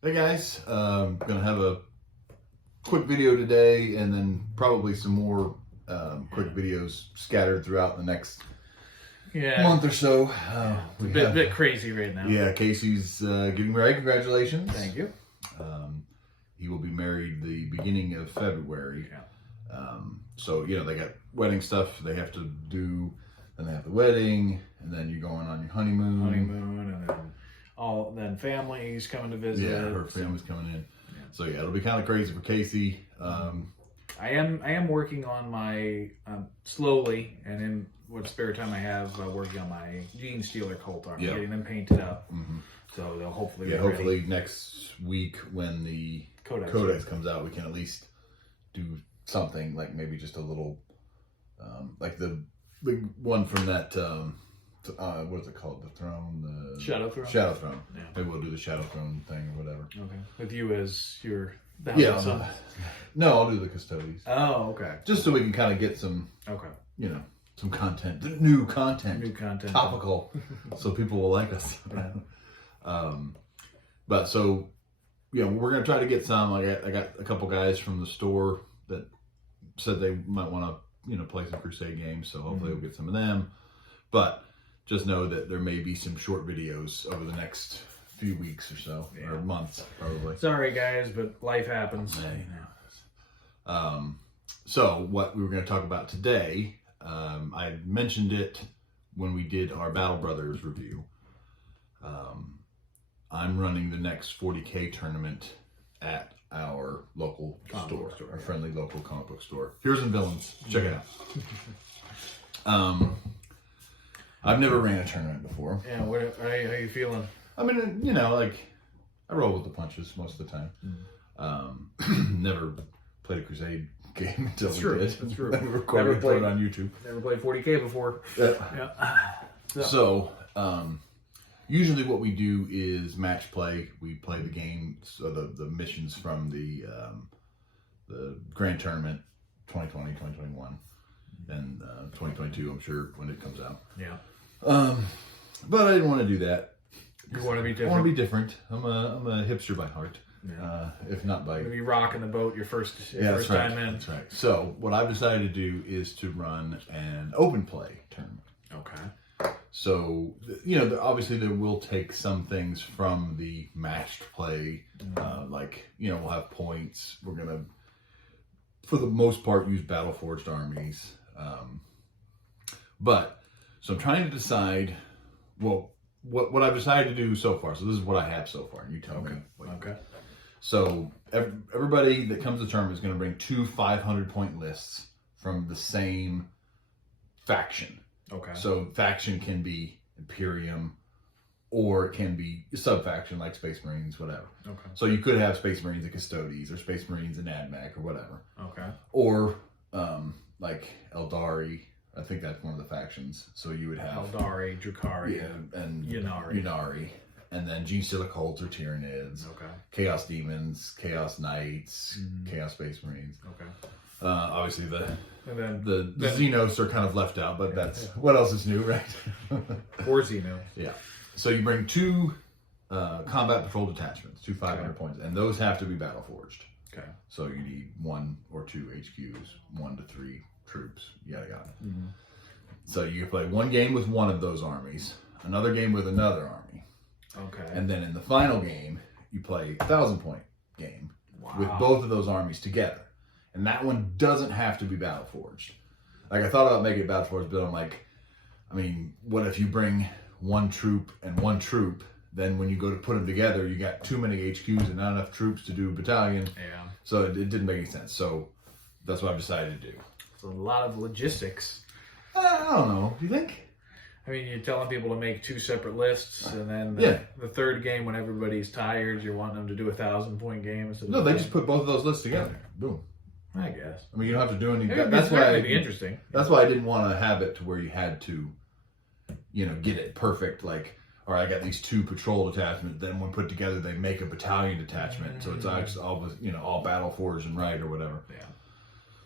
Hey guys, gonna have a quick video today, and then probably some more quick videos scattered throughout the next month or so. It's a bit crazy right now. Yeah, Casey's getting married. Congratulations! Thank you. He will be married the beginning of February. So they got wedding stuff they have to do, then they have the wedding, and then you're going on your honeymoon, and then families coming to visit. Yeah, her family's coming in. Yeah. So it'll be kind of crazy for Casey. I am working on my slowly, and in what spare time I have, working on my Gene Stealer Colt arm, getting them painted up. Mm-hmm. So they'll hopefully hopefully next week when the Codex comes out, we can at least do something, like maybe just a little, like the big one from that. What's it called? The throne? The Shadow Throne? Shadow Throne. Yeah. Maybe we'll do the Shadow Throne thing or whatever. Okay. With you as your... No, I'll do the Custodes. Oh, okay. Just so we can kind of get some... Okay. Some content. New content. Topical. So people will like us. Yeah. But so, we're going to try to get some. I got a couple guys from the store that said they might want to, play some Crusade games. So hopefully we'll get some of them. But just know that there may be some short videos over the next few weeks or so, or months probably. Sorry guys, but life happens. So what we were going to talk about today, I mentioned it when we did our Battle Brothers review. I'm running the next 40K tournament at our local store, our friendly local comic book store. Heroes and Villains. Check it out. I've never ran a tournament before. Yeah, how you feeling? I mean, I roll with the punches most of the time. Never played a Crusade game until we did. That's true. Recorded it on YouTube. Never played 40K before. So, usually what we do is match play. We play the games, so the missions from the Grand Tournament 2020, 2021, and 2022, I'm sure, when it comes out. Yeah. But I didn't want to do that. You want to be different? I want to be different. I'm a hipster by heart. Yeah. If not by... You're going to be rocking the boat your first that's right. time in. That's right. So what I've decided to do is to run an open play tournament. Okay. So, obviously there will take some things from the matched play. We'll have points. We're going to, for the most part, use battle-forged armies. So I'm trying to decide, what I've decided to do so far. So this is what I have so far. And you tell me. Okay. So everybody that comes to the tournament is going to bring 2 500-point lists from the same faction. Okay. So faction can be Imperium, or it can be a sub-faction like Space Marines, whatever. Okay. So you could have Space Marines and Custodes, or Space Marines and AdMech, or whatever. Okay. Or like Eldari. I think that's one of the factions. So you would have Eldari, Drukhari, and Yunari. And then Gene Stealer Cults or Tyranids. Okay. Chaos Demons, Chaos Knights, Chaos Space Marines. Okay. Obviously the the Xenos are kind of left out, but that's what else is new, right? Or Xenos. Yeah. So you bring 2 combat patrol detachments, 2 500 points, and those have to be battle forged. Okay. So you need 1 or 2 HQs, 1 to 3 troops, yada yada. So you play one game with one of those armies, another game with another army. Okay. And then in the final game, you play a 1,000-point game with both of those armies together. And that one doesn't have to be battle forged. Like, I thought about making it battle forged, but I'm like, what if you bring 1 troop and 1 troop? Then when you go to put them together, you got too many HQs and not enough troops to do a battalion. Yeah. So it didn't make any sense. So that's what I've decided to do. So a lot of logistics. I don't know. Do you think? You're telling people to make 2 separate lists, and then the third game, when everybody's tired, you're wanting them to do a 1,000-point game. No, they just put both of those lists together. Boom. I guess. You don't have to do any. That's why it'd be interesting. That's why I didn't want to have it to where you had to, get it perfect. Like, all right, I got these 2 patrol detachments. Then when put together, they make a battalion detachment. So it's actually all battle forged and right or whatever. Yeah.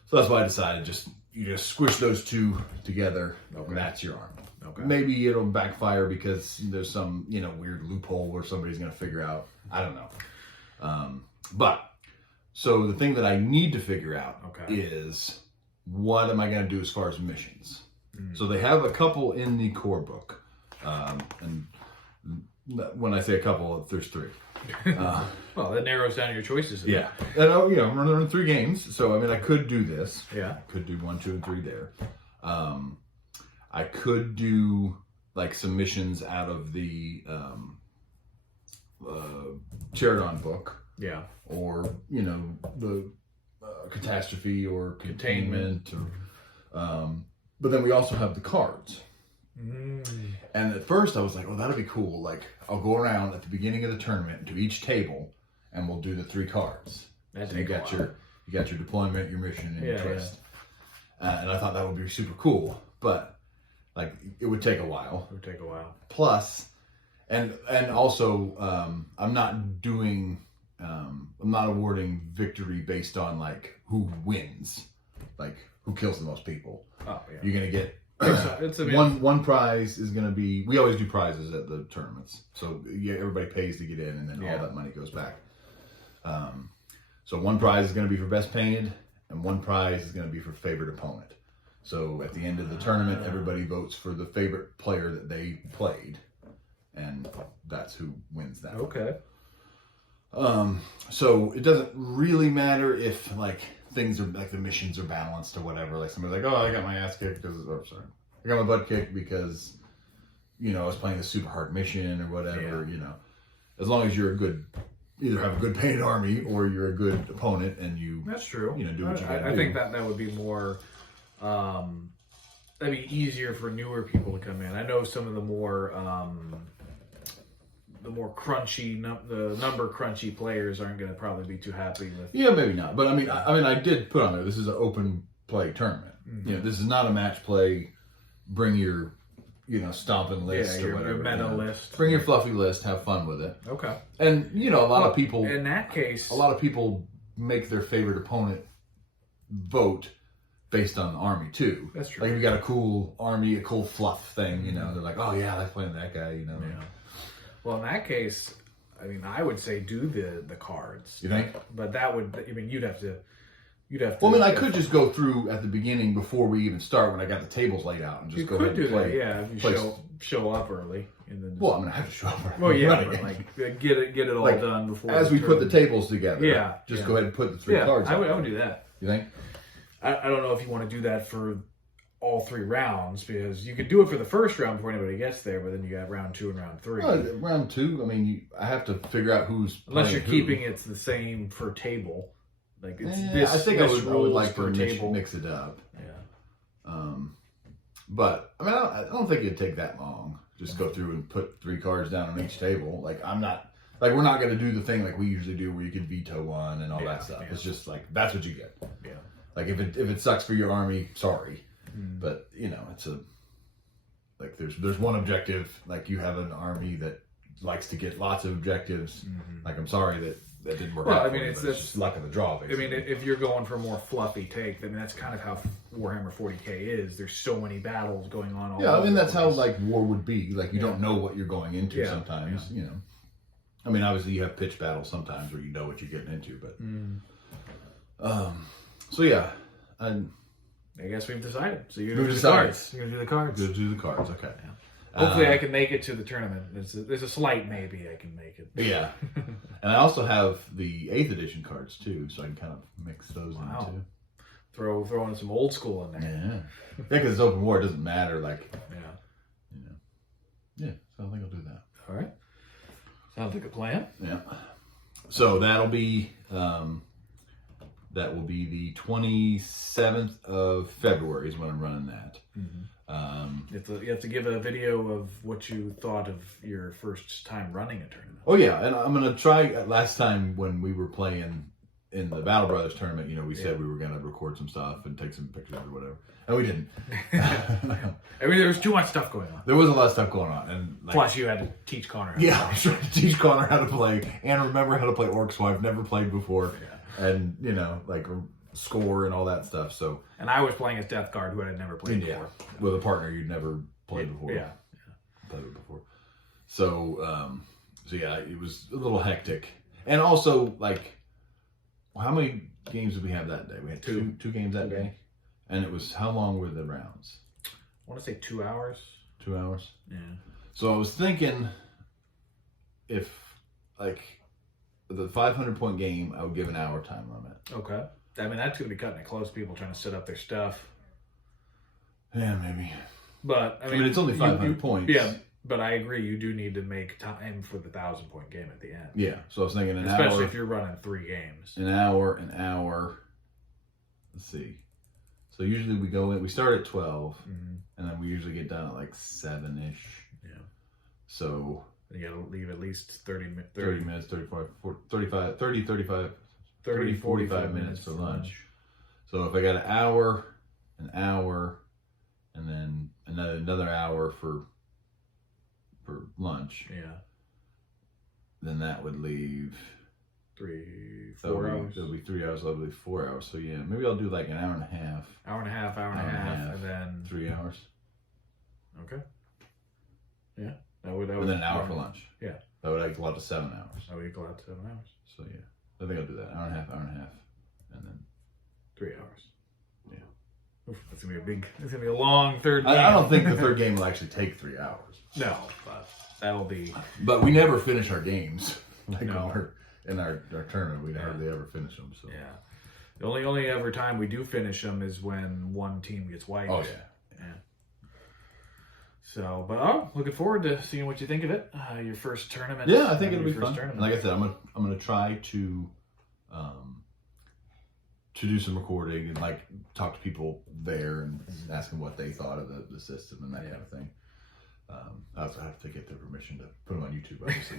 So that's why I decided you just squish those 2 together, and that's your army. Okay. Maybe it'll backfire because there's some weird loophole where somebody's going to figure out. I don't know. But so the thing that I need to figure out Okay. is what am I going to do as far as missions? So they have a couple in the core book, and when I say a couple, there's 3. Well, that narrows down your choices. Yeah, and I'm running 3 games, so I mean I could do this. Yeah, could do 1, 2, and 3 there. I could do like some missions out of the Charadon book. Yeah, or the catastrophe or containment, or but then we also have the cards. And at first I was like, oh, that'd be cool. Like I'll go around at the beginning of the tournament to each table and we'll do the 3 cards. So you got your deployment, your mission, and your twist. And I thought that would be super cool, but like it would take a while. It would take a while. Plus, and also I'm not doing I'm not awarding victory based on like who wins, like who kills the most people. Oh yeah. You're gonna get it's one prize is gonna be. We always do prizes at the tournaments, so everybody pays to get in, and then all that money goes back. So one prize is gonna be for best painted, and one prize is gonna be for favorite opponent. So at the end of the tournament, everybody votes for the favorite player that they played, and that's who wins that. Okay. So it doesn't really matter if like things are like the missions are balanced or whatever. Like somebody's like, oh, I got my ass kicked because I got my butt kicked because I was playing a super hard mission or whatever. As long as you're either have a good painted army or you're a good opponent and you. That's true. Do what you got to do. I think that would be more. That'd be easier for newer people to come in. I know some of the more crunchy, the number crunchy players aren't going to probably be too happy with. Yeah, maybe not. But I mean, I did put on there. This is an open play tournament. This is not a match play. Bring your, stomping list or whatever. Your meta list. Bring your fluffy list. Have fun with it. Okay. And a lot of people. In that case, a lot of people make their favorite opponent vote based on the army too. That's true. Like if you got a cool army, a cool fluff thing, they're like, oh yeah, I like playing that guy. Yeah. Well, in that case, I mean, I would say do the cards. You think? But that would, I mean, you'd have to. Well, I mean, I could just go through at the beginning before we even start when I got the tables laid out and just go ahead and play. Yeah, you show up early and then. Well, I'm gonna have to show up early. Well, yeah, but like get it all done before. As we put the tables together. Yeah. Just go ahead and put the 3 cards. I would do that. You think? I don't know if you want to do that for all 3 rounds because you could do it for the first round before anybody gets there, but then you got round 2 and round 3. Round 2, I mean, I have to figure out who's unless you're keeping it the same per table. Like it's I think I would like to mix it up. Yeah. But I mean, I don't think it'd take that long. Just go through and put 3 cards down on each table. Like we're not going to do the thing like we usually do where you could veto one and all that stuff. It's just like that's what you get. Yeah. Like if it sucks for your army, sorry. But it's there's one objective. Like you have an army that likes to get lots of objectives. Like I'm sorry that didn't work out. I mean, it's just luck of the draw. Basically. I mean, if you're going for a more fluffy take, I mean that's kind of how Warhammer 40K is. There's so many battles going on. Yeah, I mean that's how like war would be. Like you don't know what you're going into sometimes. Yeah. I mean, obviously you have pitch battles sometimes where you know what you're getting into, but so yeah, and I guess we've decided. So you're gonna do the cards. You're gonna do the cards. Do the cards. Okay. Yeah. Hopefully, I can make it to the tournament. There's a slight maybe I can make it. Yeah, and I also have the 8th edition cards too, so I can kind of mix those in too. Throw in some old school in there. Yeah, because it's open war, it doesn't matter. Like, yeah. So I think I'll do that. All right. Sounds like a plan. Yeah. So that'll be that will be the 27th of February is when I'm running that. You have to give a video of what you thought of your first time running a tournament. Oh yeah, and I'm gonna try. Last time when we were playing in the Battle Brothers tournament, we said we were gonna record some stuff and take some pictures or whatever, and we didn't. I mean, there was too much stuff going on. There was a lot of stuff going on, and plus you had to teach Connor. I was trying to teach Connor how to play and remember how to play Orcs, who I've never played before, and score and all that stuff. So, and I was playing as Death Guard, who I had never played before, with a partner you'd never played before. Played it before. So, it was a little hectic. And also, like, how many games did we have that day? We had two games that day. And it was, how long were the rounds? I want to say 2 hours. 2 hours? Yeah. So I was thinking if, like, the 500-point game, I would give an hour time limit. Okay. I mean, that's going to be cutting it close. People trying to set up their stuff. Yeah, maybe. But, I mean it's only 500 points. Yeah, but I agree. You do need to make time for the 1,000-point game at the end. Yeah. So I was thinking Especially if you're running 3 games. An hour. Let's see. So usually we start at 12, and then we usually get done at like 7-ish. Yeah. So you got to leave at least 30 minutes, 45 minutes for lunch. So if I got an hour, and then another hour for lunch. Yeah. Then that would leave 4 hours. That'll be 3 hours. That'll be 4 hours. So yeah, maybe I'll do like an hour and a half. Hour and a half, and then 3 hours. Okay. Yeah. That would. And then an hour for lunch. Yeah. That would equal out to 7 hours. That would equal out to 7 hours. So yeah, I think I'll do that. Hour and a half, and then 3 hours. Yeah. Oof, that's gonna be it's gonna be a long third game. I don't think the third game will actually take 3 hours. No, but that'll be. But we never finish our games. Like No. when we're in our tournament, we hardly ever finish them. So Yeah. The only ever time we do finish them is when one team gets wiped. Oh yeah. Yeah. So, but looking forward to seeing what you think of it. Your first tournament. Yeah, I think it'll be first fun. Tournament. Like I said, I'm gonna try to do some recording and like talk to people there and ask them what they thought of the system and that kind of thing. I also have to get their permission to put them on YouTube, obviously.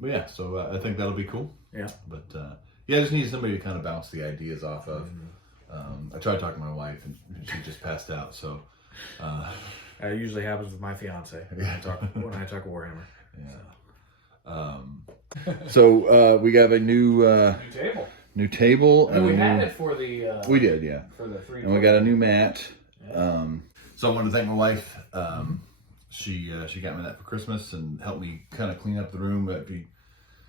But yeah, so I think that'll be cool. Yeah. But yeah, I just need somebody to kind of bounce the ideas off of. I tried talking to my wife and she just passed out. So it usually happens with my fiance when I talk Warhammer. Yeah. So we got a new table. New table. I mean, we had it for the. We did, yeah. For the 3. And we got a new mat. Yeah. So I wanted to thank my wife. She got me that for Christmas and helped me kind of clean up the room. But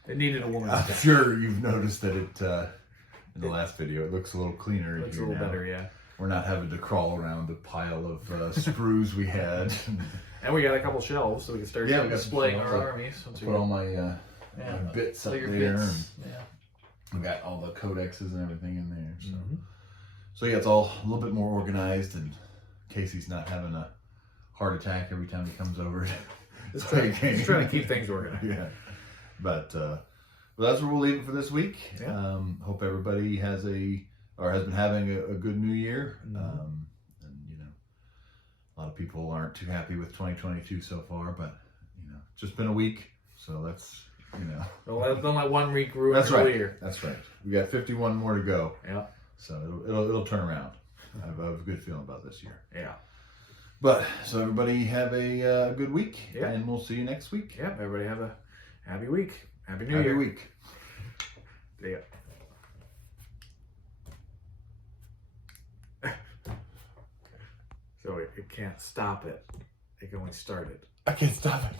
it needed a woman's I'm touch. sure you've noticed that it in the last video it looks a little cleaner. Looks a little better, yeah. We're not having to crawl around the pile of sprues we had. And we got a couple shelves so we can start displaying our armies. Put all my bits up there. Bits. We got all the codexes and everything in there. So, so yeah, it's all a little bit more organized, and Casey's not having a heart attack every time he comes over. Just trying to keep things organized. Yeah, but that's where we'll leave it for this week. Yeah. Hope everybody has been having a good new year. And you know, a lot of people aren't too happy with 2022 so far, but you know, it's just been a week, so that's. You know, don't let 1 week ruin that's the right. year. That's right. We got 51 more to go. Yeah. So it'll turn around. I have a good feeling about this year. Yeah. But so everybody have a good week. Yeah. And we'll see you next week. Yeah. Everybody have a happy week. Happy New Happy Year. week. See ya. So it can't stop it. It can only start it. I can't stop it.